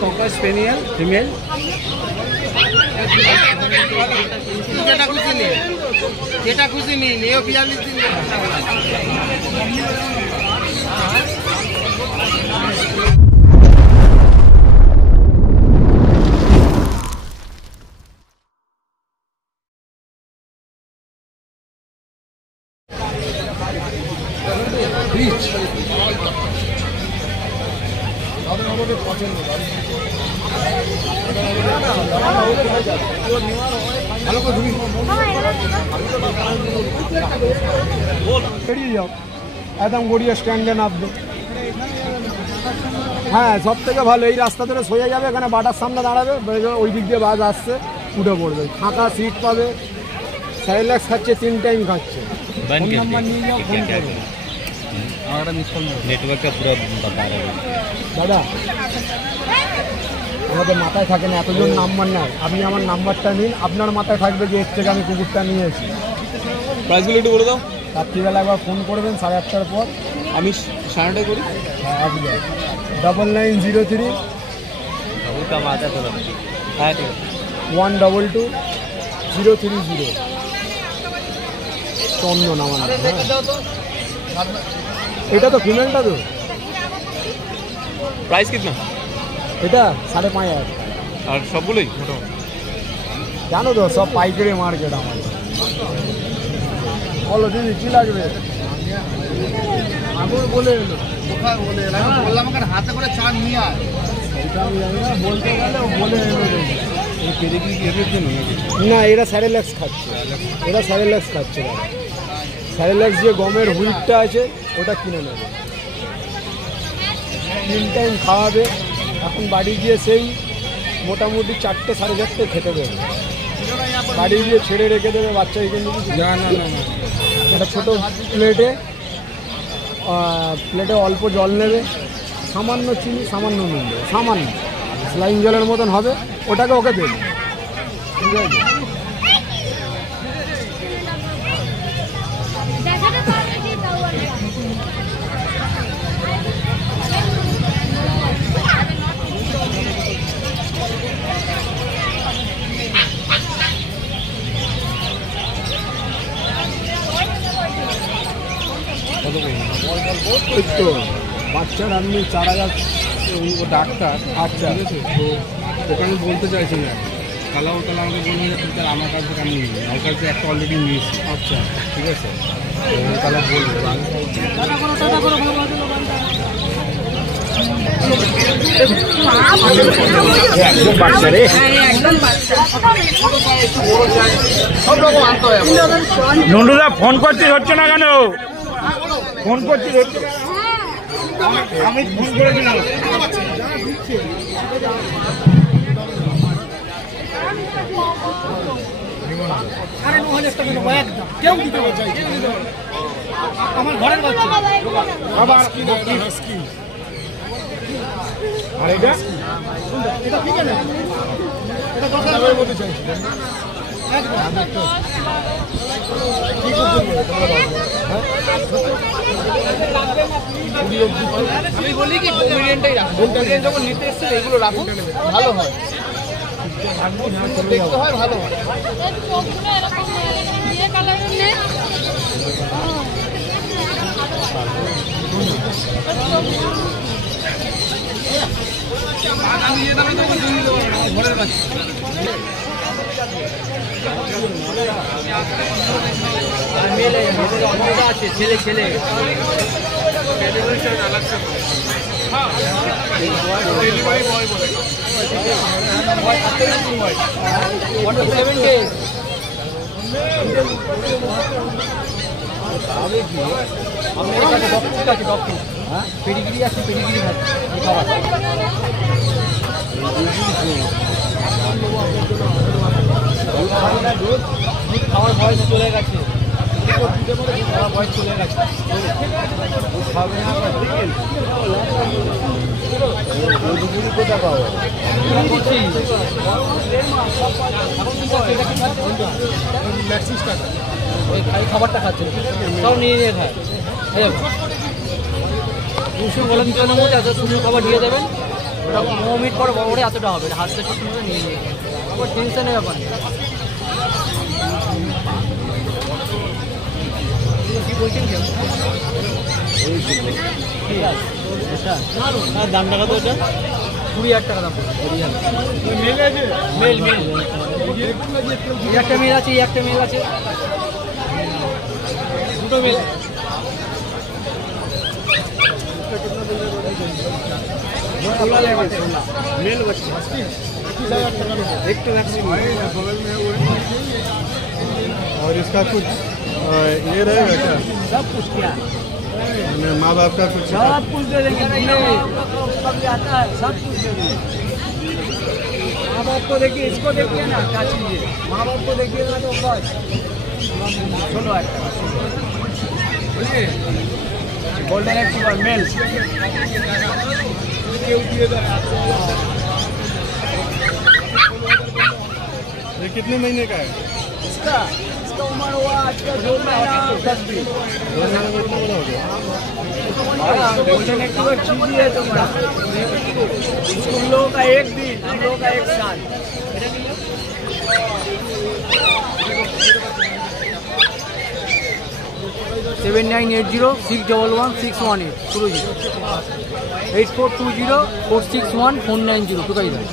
Cocker spaniel female যেটা খুশি নিন এও 42 দিন বেরিয়ে যাও একদম গড়িয়া স্ট্যান্ডে নামবে। হ্যাঁ সব থেকে ভালো এই রাস্তা ধরে সোজা যাবে, এখানে বাটার সামনে দাঁড়াবে, ওই দিক দিয়ে বাস আসছে উঠে পড়বে, ফাঁকা সিট পাবে। সাইলাক্স খাচ্ছে 3 টাইম খাচ্ছে। নাম্বার নিয়ে যাও, ফোন করবে। नेटवर्क का पूरा बता रहे हैं দাদা আমাদের মাথায় থাকে না এতজন নাম্বার নেয়, আপনি আমার নাম্বারটা নিন, আপনার মাথায় থাকবে যে এর থেকে আমি কুকুরটা নিয়েছি। প্রাইসগুলো একটু বলে দাও। রাত্রিবেলা একবার ফোন করবেন 8:30টার পর। আমি 9:30 করি। হ্যাঁ একদম 9903 का माता तो हाँ ठीक 122030 চন্দন আমার নাম। এটা তো ফিমেলটা তো। प्राइस कितना? এটা 5,500 और सबগুলোই জানো তো সব পাইকারি মার্কেট আমার। বলো দিদি কি লাগবে? আগুন বলে এলো কোথায় বলে এলো, বললাম আমাকে হাতে করে চা নিয়ে আয়। এটা আমি জানি না, বলতে গেলে বলে এলো। এই পেডিগ্রি কি এর জন্য না এরা স্যারেলাক্স খাচ্ছে, এরা স্যারেলাক্স খাচ্ছে। স্যারেলাক্স যে গমের হুইটটা আছে ওটা কিনে নেবে, 3 টাইম খাওয়াবে। এখন বাড়ি গিয়ে সেই মোটামুটি 4টে 4:30 খেতে দেবে, বাড়ি গিয়ে ছেড়ে রেখে দেবে বাচ্চা এখানে। না না না না একটা ছোটো প্লেটে অল্প জল নেবে, সামান্য চিনি, সামান্য নুন দেবে, সামান্য স্লাইন জলের মতন হবে, ওটাকে ওকে দেবে। ঠিক আছে তো বাচ্চার আপনি 4,000 ও ডাক্তার। আচ্ছা ঠিক আছে, তো ওকে আমি বলতে চাইছি না, তাহলে আমাকে বলবেন যে তুমি আমার কাছ থেকে আমি নিই, আমার কাছে একটা অলরেডি নিয়েছি। আচ্ছা ঠিক আছে, তাহলে বলবো বাচ্চা রে। নন্টুদা ফোন করছিস হচ্ছে না কেন? ফোন করছিস হচ্ছে? আমি ফোন করেছিলাম। আমার ঘরের বাচ্চা আবার আর এটা এটা ঠিক আছে, এটা কথা বলতে চাইছি। আমি বলি কি কমিডিয়ানটাই রাখুন, কমিডিয়ান যখন নিতে এসছে এগুলো রাখুন, ভালো হয়, দেখতে হয় ভালো হয়। আমি যে দামে তখন দিয়ে দিতে পারবো না, ঘরের কাছে মেলে আছে, ছেলে ছেলে পেডিগ্রি আছে, পেডিগ্রি খাওয়ার বয়স চলে গেছে, খাওয়ার বয়স চলে গেছে, কোথা পাবো খাবারটা খাচ্ছে, সব নিয়ে নিয়ে খায়। 200 গরম জলের মধ্যে এত সুন্দর খাবার দিয়ে দেবেন, ওটা মিট করে বড় করে এতটা হবে, হাত থেকে সুন্দর নিয়ে নিয়ে আবার টেনশনের ব্যাপার নেই। কি বলছেন কেন? ঠিক আছে, আর দাম টাকা তো এটা 20,000 টাকা দাম পড়বে। 20,000 মেল মেল একটা মেল আছে, একটা মেল আছে, দুটো মেল। मेल बच्चे एक तो और इसका कुछ ये रहेगा क्या? सब कुछ क्या माँ बाप का कुछ सब कुछ दे देंगे, कब आता है सब कुछ दे देंगे। माँ बाप को देखिए, इसको देखिए ना क्या चीज़, माँ बाप को देखिए ना तो बस 16,000 गोल्डन एक्टिवा मेल। ये कितने महीने का है? इसका उम्र हुआ आज का 2 महीना 10 दिन। 2 महीने में इतना बड़ा हो गया? गोल्डन एक्टिवा चीज ही है तुम्हारा, तुम लोगों का 1 दिन, हम लोगों का 1 साल। 7980611618 सुरुजी 8420461490 टुकाई दाও।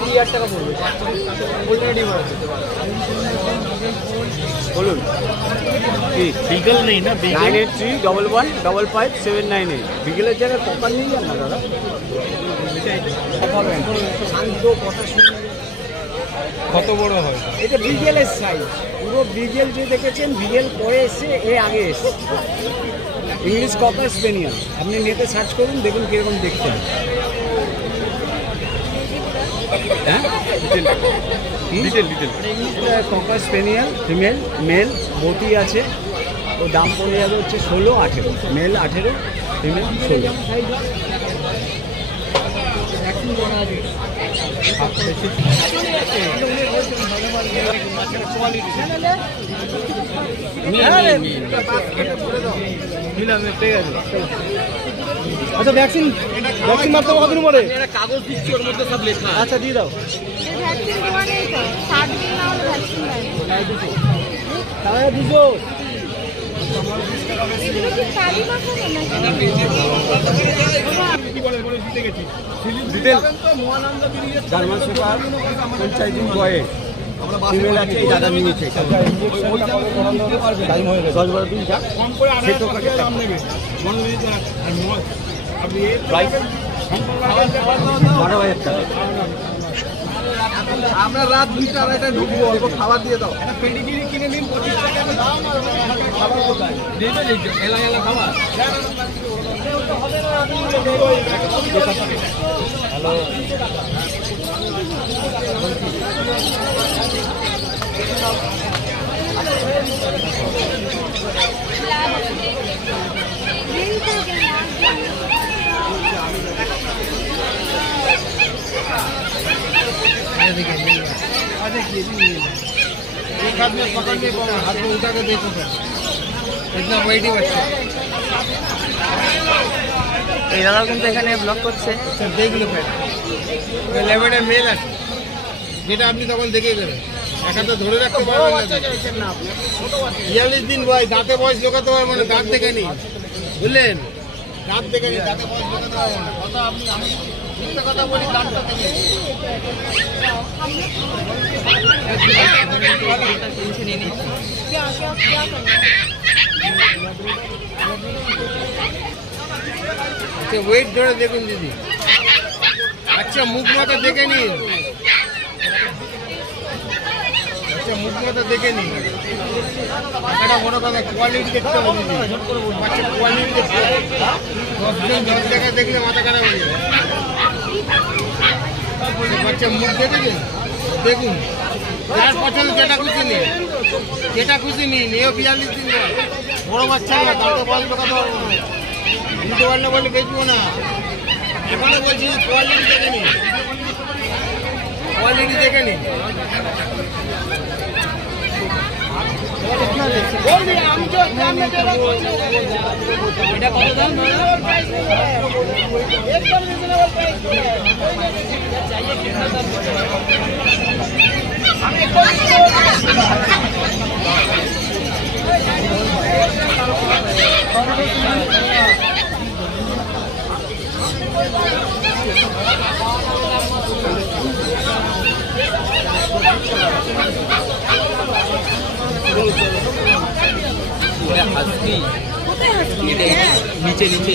3,000 টাকা পড়বে। বলুন কি বিগল নেই না? 9831155798 বিগলের জায়গায় কপার নিয়ে যান না দাদা, শান্ত কথা শুনে। কত বড় হয়? এটা বিগেলের সাইজ, পুরো বিগেল যে দেখেছেন, বিগেল পরে এসে এ আগে এসে। ইংলিশ ককার স্পেনিয়াল, আপনি নেটে সার্চ করুন, দেখুন কীরকম দেখতে হয়। হ্যাঁ detail English cocker spaniel female, male বটি আছে, ও দাম পড়ে যাবে হচ্ছে 16-18, মেল 18, ফিমেল 16। আচ্ছা ভ্যাকসিন মাত্র কতদিন পরে? কাগজ দিচ্ছি, ওর মধ্যে সব লেখা। আচ্ছা দিয়ে দাও। ভ্যাকসিন দেওয়া নেই তো, 60 দিন না হলে ভ্যাকসিন দেয় না। তাহলে দুটো এগুলো কি কালি মাখানো নাকি? জার্মান শেফার্ড ফ্র্যাঞ্চাইজিং বয়ে ফিমেল আছে, এই দাদা নিয়েছে 10-12 দিন যাক, সেটা কাটে দাম নেবে 12,000 টাকা। আমরা রাত 2টা-2:30টায় ঢুকবো, অল্প খাবার দিয়ে দাও। পেডিগ্রি কিনে নিন 25 টাকা দাম, আর খাবার কোথায় দেবে? এলা এলা খাবার। एक हाथ में पकड़ के हाथ में उठा के देखो, इतना वेट ही बच्चा। এই দাদা কিন্তু এখানে ব্লক করছে, দেখলো লেভেলে মেল আছে, যেটা আপনি তখন দেখেই দেবেন। এক হাতে ধরে রাখতে পারবেন না। 42 দিন বয়স, দাঁতে বয়স লোকাতে পারবো না, দাঁত দেখে নি, বুঝলেন? দাঁত দেখে নি, দাঁতে বয়স লোকাতে পারবো না। কথা আপনি, আমি মিথ্যে কথা বলি, দাঁতটা দেখে अच्छा वेट ধরে দেখুন দিদি। আচ্ছা মুখ মাথা দেখে নিন, আচ্ছা মুখ মাথা দেখে নিন। একটা বড় কথা, কোয়ালিটি দেখতে হবে দিদি, আচ্ছা কোয়ালিটি দেখতে হবে। 10 টাকা দেখলে মাথা খারাপ হয়ে যাবে। আচ্ছা মুখ দেখেছেন, দেখুন, যার পছন্দ যেটা খুশি নিন, যেটা খুশি নিন। এও 42 দিন বড় বাচ্চা না, তাতে বয়স ঢোকাতে পারবো না, নিতে পারলে বলে বেচবো না। এখানে বলছি কোয়ালিটি দেখে নিন, কোয়ালিটি দেখে নিন। हम जो নিচে নিচে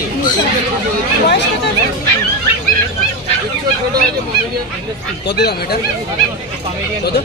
কত দাম এটা কত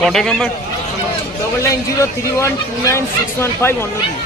কন্ট্যাক্ট নাম্বার 9903129615 অন্যদিন